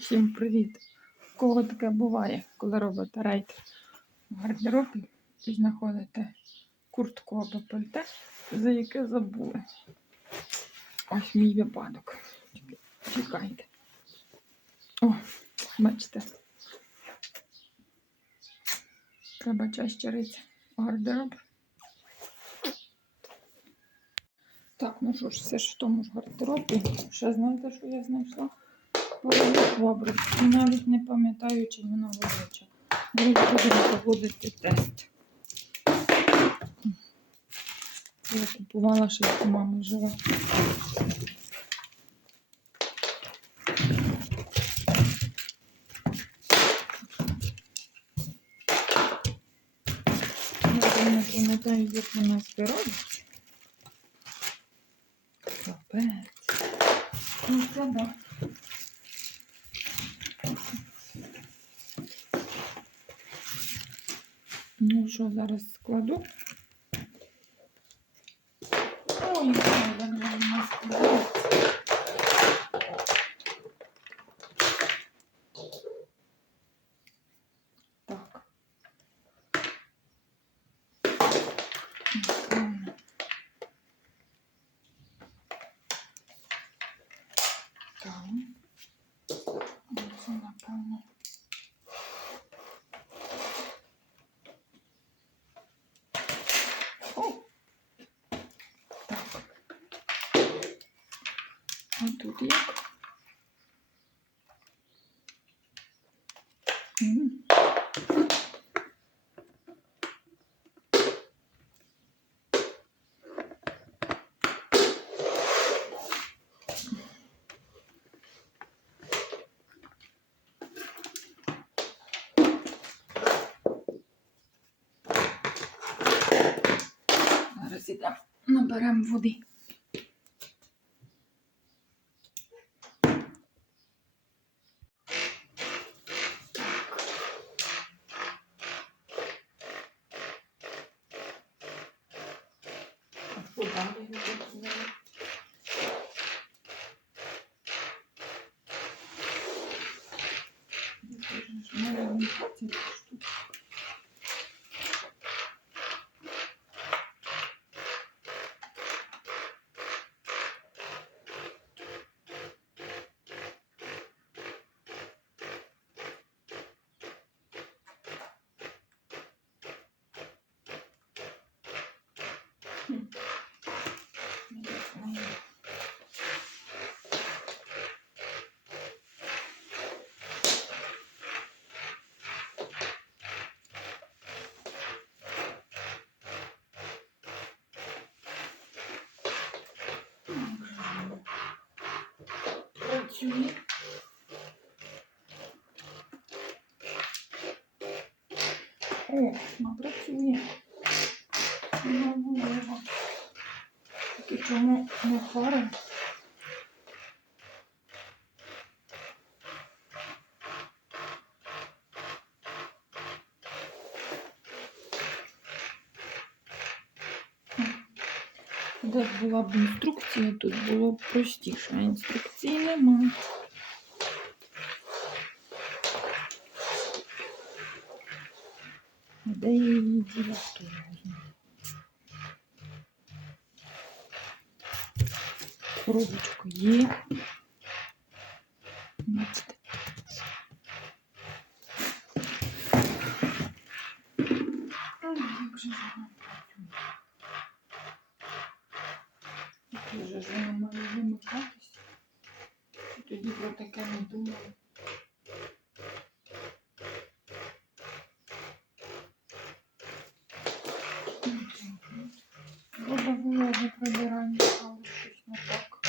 Всім привіт! У кого таке буває, коли робите рейд в гардеробі і знаходите куртку або пальте, за яке забули. Ось мій випадок. Чекайте. О, бачите. Треба чаще рити гардероб. Так, ну що ж, все ж в тому ж гардеробі. Ще знаєте, що я знайшла? Добре, і навіть не пам'ятаю, чи вона робоча. Зараз будемо проводити тест. Я купувала ще у мами жила. Пам'ятаю, як вона збирається. Капець. Ну, це да. Ну що, зараз складу. А тут як? Води. О, вона працює. Тільки чому не хора? Де була б інструкція, тут було б простіше, а інструкції немає. Де я її діла, хто його знає. Коробочка є. Бачите. Ой, як же ж вона працює. Як же ж вона має вимикатись? Тоді про таке не думала. Вода вологи прибирання, але щось не так.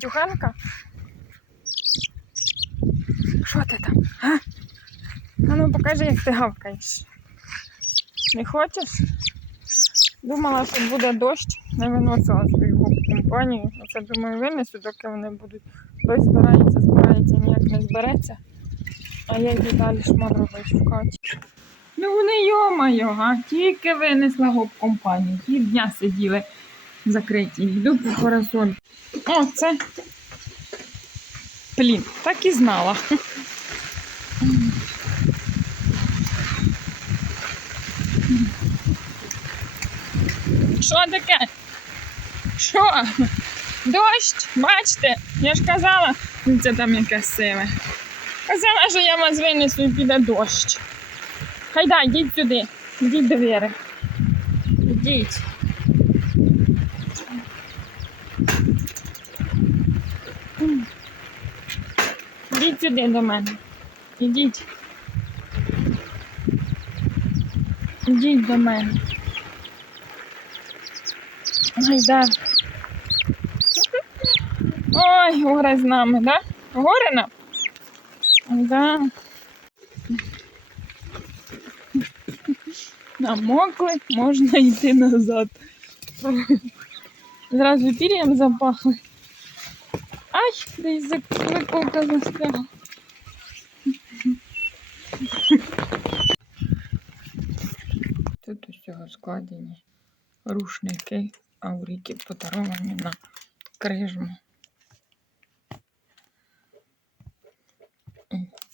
Бандюганка? Що ти там? А? Ну покажи, як ти гавкаєш. Не хочеш? Думала, що буде дощ, не виносила свою компанію. Оце думаю, винесу, доки вони будуть. Дощ збирається, збирається, ніяк не збереться. А я йду далі робити в. Ну вони йомайо, а тільки винесла гоп компанію. Півдня сиділи закриті. Йду по парасоль. О, це. Блін, так і знала. Що таке? Що? Дощ? Бачите? Я ж казала, ну, це там якесь сиве. Казала, що я вас винесу і піде дощ. Хайда, йдіть сюди. Йдіть до Віри. Йдіть. Сюди до мене. Ідіть. Ідіть до мене. Гайда. Ой, горе з нами, да? Горе нам? Да. Намокли, можна йти назад. Зразу пір'ям запахли. Ай, десь за- застряла. Тут усього складені рушники, ауріки подаровані на крижму.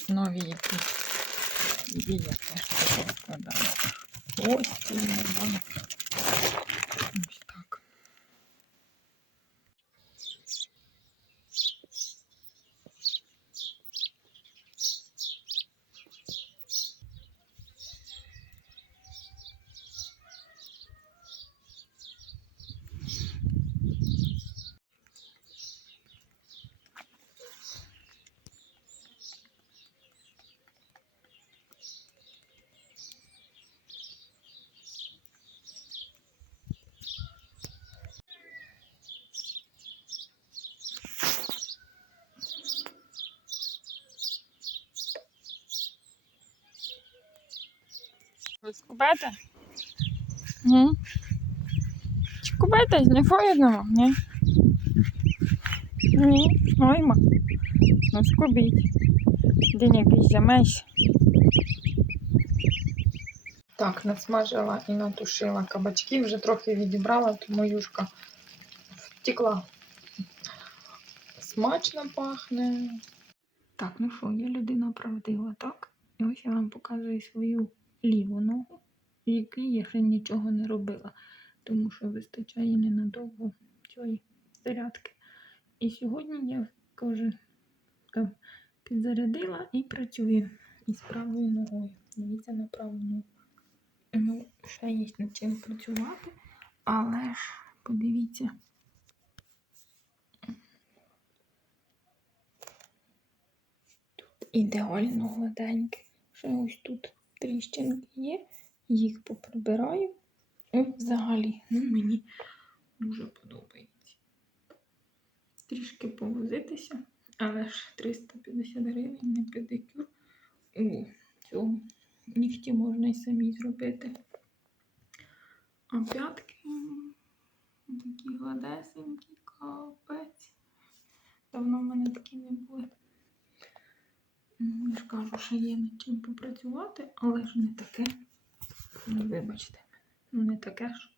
Нові якісь дії теж складали. Ось ці. Ось скубете? Ні. Чи кубетесь? Не фоєдно? Ні. Ні. Ойма. Ну скубіть. День якийсь замеш. Так, насмажила і натушила кабачки, вже трохи відібрала, тому юшка втекла. Смачно пахне. Так, ну що, я людина правдива, так? І ось я вам показую свою ліву ногу, в якій я ще нічого не робила, тому що вистачає ненадовго цієї зарядки. І сьогодні я каже, там, підзарядила і працюю із правою ногою. Дивіться на праву ногу. Ну, ще є над чим працювати, але ж подивіться. Ідеально гладеньке. Ще ось тут тріщинки є, їх поприбираю. Ну, взагалі, ну, мені дуже подобається. Трішки повозитися, але ж 350 гривень на педикюр. У цьому нігті можна і самі зробити. А п'ятки такі гладесенькі, капець. Давно в мене такі не були. Кажу, що є над чим попрацювати, але ж не таке. Ну, вибачте, ну не таке ж.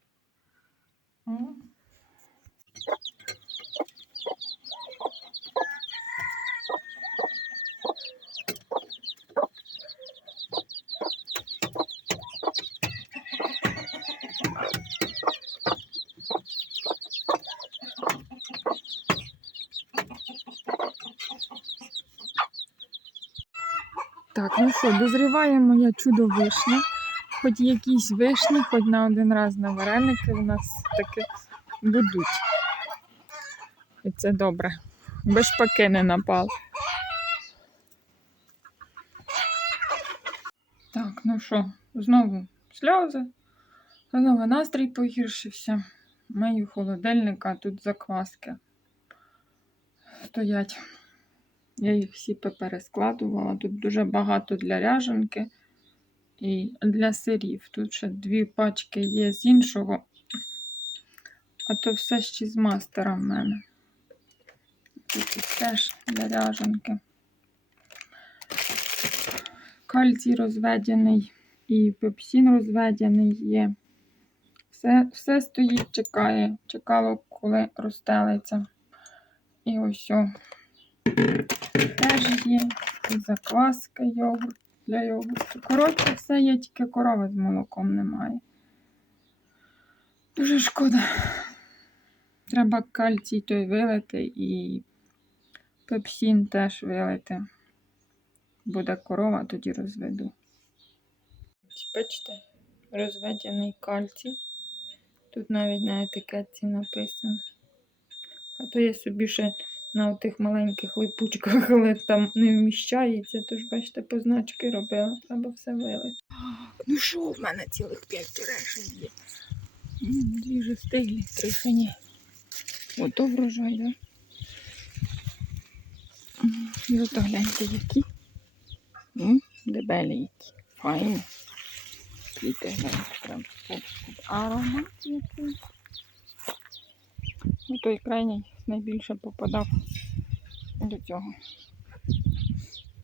Так, ну що, дозріває моя чудо вишня. Хоч якісь вишні, хоч на один раз на вареники у нас таки будуть. І це добре. Без шпаки не напали. Так, ну що, знову сльози, знову настрій погіршився. Маю холодильника, тут закваски. стоять. Я їх всі перескладувала. Тут дуже багато для ряженки і для сирів. Тут ще дві пачки є з іншого, а то все ще з мастера в мене. Тут теж для ряженки. Кальцій розведений і пепсін розведений є. Все, все стоїть, чекає. Чекало, коли розстелиться. І ось о. Теж є. Закваска йогурт для йогурту. Коротше, все є, тільки корови з молоком немає. Дуже шкода. Треба кальцій той вилити і пепсін теж вилити. Буде корова, тоді розведу. Бачите, розведений кальцій. Тут навіть на етикетці написано. А то я собі ще на тих маленьких липучках, але там не вміщається, тож бачите, позначки робила, треба все вилити. Ну що, в мене цілих п'ять терешень є. Дві вже стиглі, трохи ні. Ото врожай, да? І ото гляньте, які. Дебелі які. Файні. Квіти гляньте, прям. Аромат який. Ну, той крайній найбільше попадав до цього.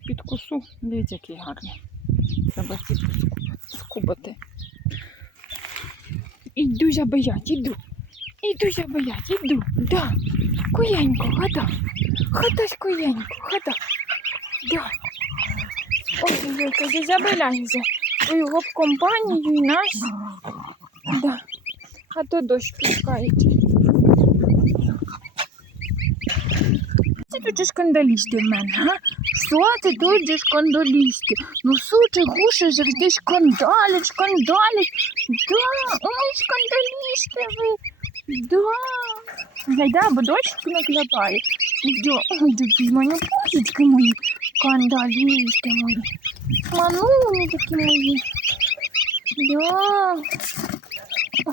Під косу. Дивіться, який гарний. Треба ці скубати. Іду забиять, іду. Іду забиять, іду. Да. Коєнько, хода. Хода з коєнько, хода. Да. Ось, каже, забиляй за свою гоп-компанію і нас. Да. А то дощ пускається. Тут же скандалісти в мене, га? Що ти тут же? Ну сучі гуші завжди скандалять, скандалять. Да, ой, скандалісти ви. Да. Гайда, бо дощ накляпає. Да, ой, такі в мене пусічки мої. Скандалісти мої. Мануні такі мої. Да.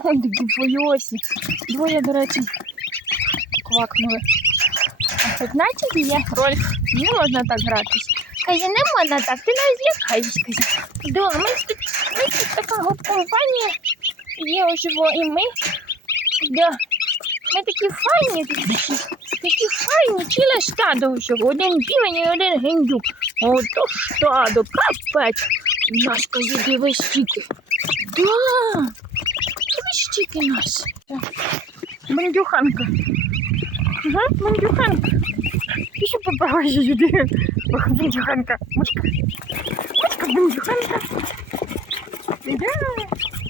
Ой, такі. Двоє, до речі, квакнули. А хоч наче є роль, не можна так гратись. Каже, не можна так, ти нас злякаєш, каже. Ми тут, ми тут така гоп-компанія, є його і ми. Да. Ми такі файні, такі, такі файні, ціле стадо усього. Один півень і один гендюк. Ото стадо, капець. Наш каже, дивись стільки. Да, дивись стільки нас. Бандюханка. Ага, мандюханка. Еще попала сюда. Ох, мандюханка. Мочка. Мочка, мандюханка. Да.